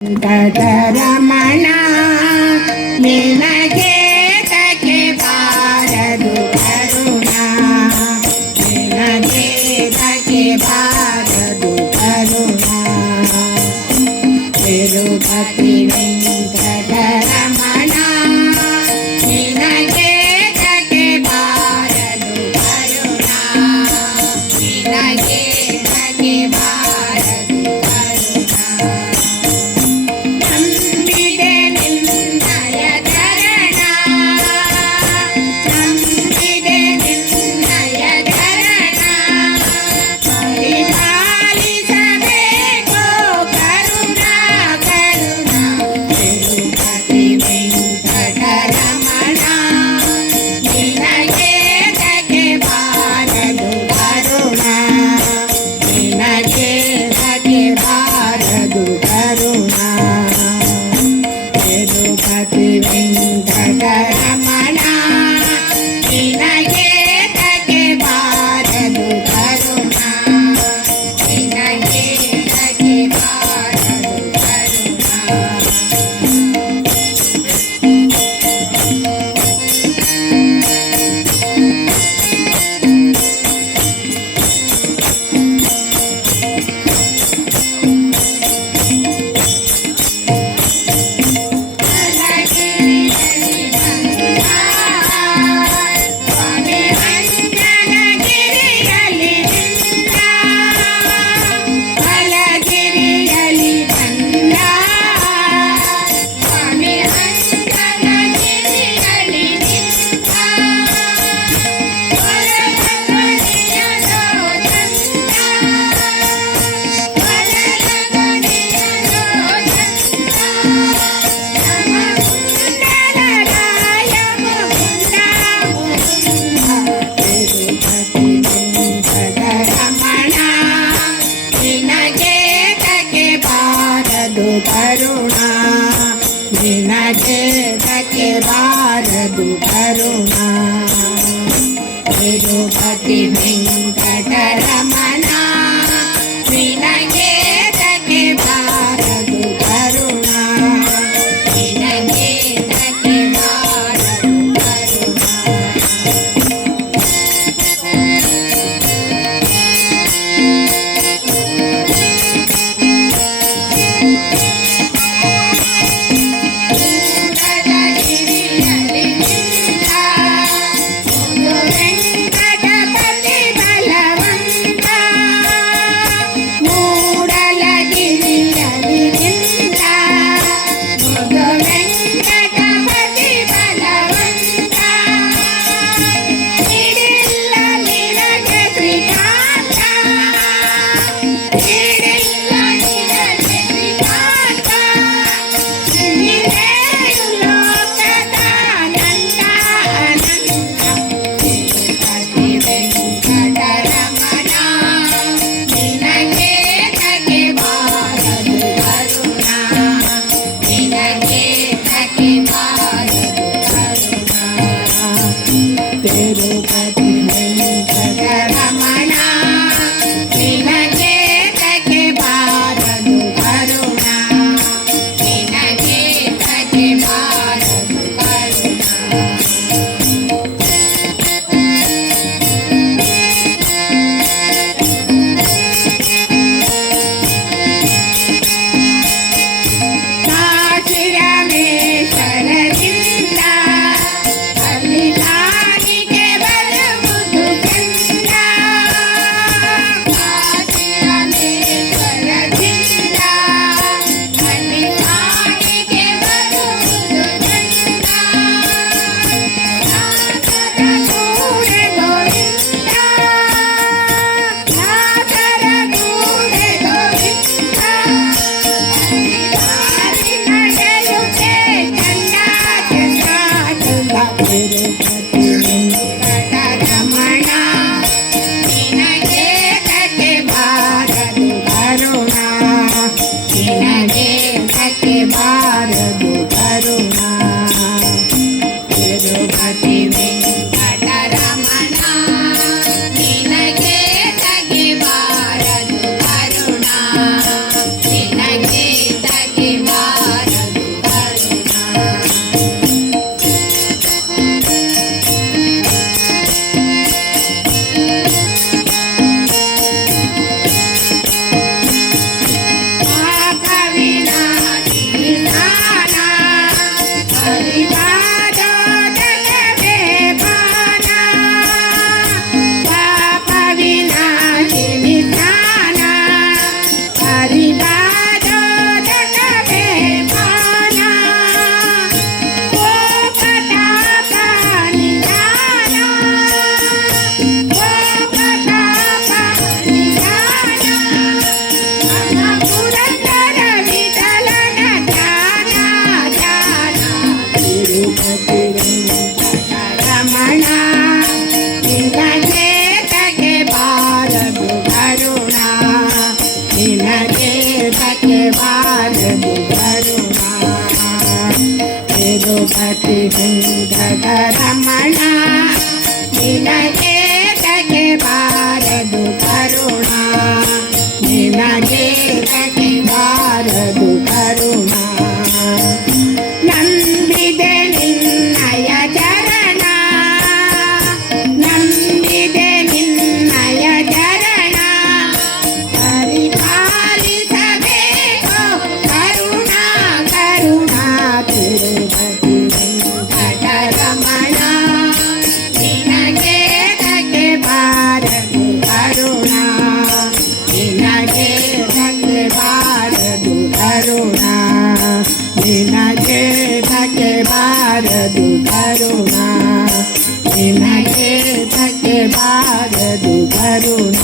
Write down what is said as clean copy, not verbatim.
ವೆಂಕಟರಮಣ ನಿನಗೆ ತಗೆ ಬಾರದು ಕರುಣ, ನಿನಗೆ ತಗೆ ಬಾರದು ಕರುಣ. ತಿರುಪತಿ ವೆಂಕಟರಮಣ ನಿನಗೆ ತಗೆ ಬಾರದು ಕರುಣ, ನಿನಗೆ ತಗೆ ಬಾರದು ಕರುಣ. ನಂಬಿದೆ ನಿನ್ನಯ ಚರಣ, ನಂಬಿದೆ ನಿನ್ನಯ ಚರಣ, ಪರಿಪಾಲಿಸಬೇಕೋ ಕರುಣ ಕರುಣ. ತಿರುಪತಿ ವೆಂಕಟರಮಣ ನಿನಗೆ ತಗೆ ಬಾರದು ಕರುಣ, ನಿನಗೆ ತಗೆ ಬಾರದು ಕರುಣ. ತಿರುಪತಿ ವೆಂಕಟರಮಣ ನಿನಗೆ ತಗೆ ಬಾರದು ಕರುಣ, ನಿನಗೆ ತಗೆ ಬಾರದು ಕರುಣ. ಅಲಗಿರಿಯಲ್ಲಿ ಬಂದ ಸ್ವಾಮಿ ಅಂಜನಗಿರಿಯಲ್ಲಿ ನಿಂತ, ಅಲಗಿರಿಯಲ್ಲಿ ಬಂದ ಸ್ವಾಮಿ ಅಂಜನಗಿರಿಯಲ್ಲಿ ನಿಂತ. ಒಳಗಣಿಯನೋ ಚಂದ, ಒಳಗಣಿಯನೋ ಚಂದ. ನಮಗುಂಡಲರಾಯ ಮುಕುಂದ ಮುಕುಂದ. ತಿರುಪತಿ ವೆಂಕಟರಮಣ ನಿನಗೆ ತಗೆ ಬಾರದು ಕರುಣ, ನಿನಗೆ ತಗೆ ಬಾರದು ಕರುಣ. ತಿರುಪತಿ ವೆಂಕಟರಮಣ ನಿನಗೆ ತಗೆ ಬಾರದು ಕರುಣ, ನಿನಗೆ ತಗೆ ಬಾರದು ಕರುಣ. ಮೂಡಲಗಿರಿಯಲ್ಲಿ ನಿಂತ ಮುದು ವೆಂಕಟಪತಿ ಬಲವಂತ, ಮೂಡಲಗಿರಿಯಲ್ಲಿ ನಿಂತ ಮುದು ವೆಂಕಟಪತಿ ಬಲವಂತ. ಹಿಡಿಲ್ಲ ನಿನಗೆ ಶ್ರೀಕಾಂತ, ಹಿಡಿಲ್ಲ ನಿನಗೆ ಶ್ರೀಕಾಂತ. ನೀನೇನು ಲೋಕದ ಅನಂತ ಅನಂತ. ತಿರುಪತಿ ವೆಂಕಟರಮಣ ನಿನಗೆ ತಗೆ ಬಾರದು ಕರುಣ, ನಿನಗೆ ತಗೆ ಬಾರದು ಕರುಣ. ತಿರುಪತಿ ವೆಂಕಟರಮಣ ನಿನಗೆ ತಗೆ ಬಾರದು ಕರುಣ, ನಿನಗೆ ತಗೆ ಬಾರದು ಕರುಣ. ಕಾಶಿರಾಮೇಶ್ವರದಿಂದ ಅಲ್ಲಿ ಕಾಣಿಕೆ ಬರುವುದು ಚಂದ, ಕಾಶಿರಾಮೇಶ್ವರದಿಂದ ಅಲ್ಲಿ ಕಾಣಿಕೆ ಬರುವುದು ಚಂದ. ನಾಥರ ಗೂಡೆ ಗೋವಿಂದ, ನಾಥರ ಗೂಡೆ ಗೋವಿಂದ. ಅಲ್ಲಿ ದಾರಿ ನಡೆಯುತ್ತೆ ಚಂದ ಚಂದ ಚಂದ. ತಿರುಪತಿ ವೆಂಕಟರಮಣ ನಿನಗೆ ತಗೆ ಬಾರದು ಕರುಣ, ನಿನಗೆ ತಗೆ ಬಾರದು ಕರುಣ. ತಿರುಪತಿ ವೆಂಕಟರಮಣ ನಿನಗೆ ತಗೆ ಬಾರದು ಕರುಣ, ನಿನಗೆ ತಗೆ ಬಾರದು ವೆಂಕಟರಮಣ ನಿನಗೆ ತಗೆ ಬಾರದು ಕರುಣ ನಿನಗೆ ತಗೆ ಬಾರದು ಕರುಣ ತಿರುಪತಿ ವೆಂಕಟರಮಣ ನಿನಗೆ ತಗೆ ಬಾರದು ಕರುಣ ನಿನಗೆ ತಗೆ ಬಾರದು ಕರುಣ ನಂಬಿದೆ ನಿನ್ನಯ ಚರಣ ನಂಬಿದೆ ನಿನ್ನಯ ಚರಣ ಪರಿಪಾಲಿಸಬೇಕು ಕರುಣ ಕರುಣ ತಿರುಪತಿ ವೆಂಕಟರಮಣ ನಿನಗೆ ತಗೆ ಬಾರದು ಕರುಣ ನಿನಗೆ ತಗೆ ಬಾರದು ಕರುಣ ನಿನಗೆ ತಗೆ ಬಾರದು ಕರುಣ ನಿನಗೆ ತಗೆ ಬಾರದು ಕರುಣ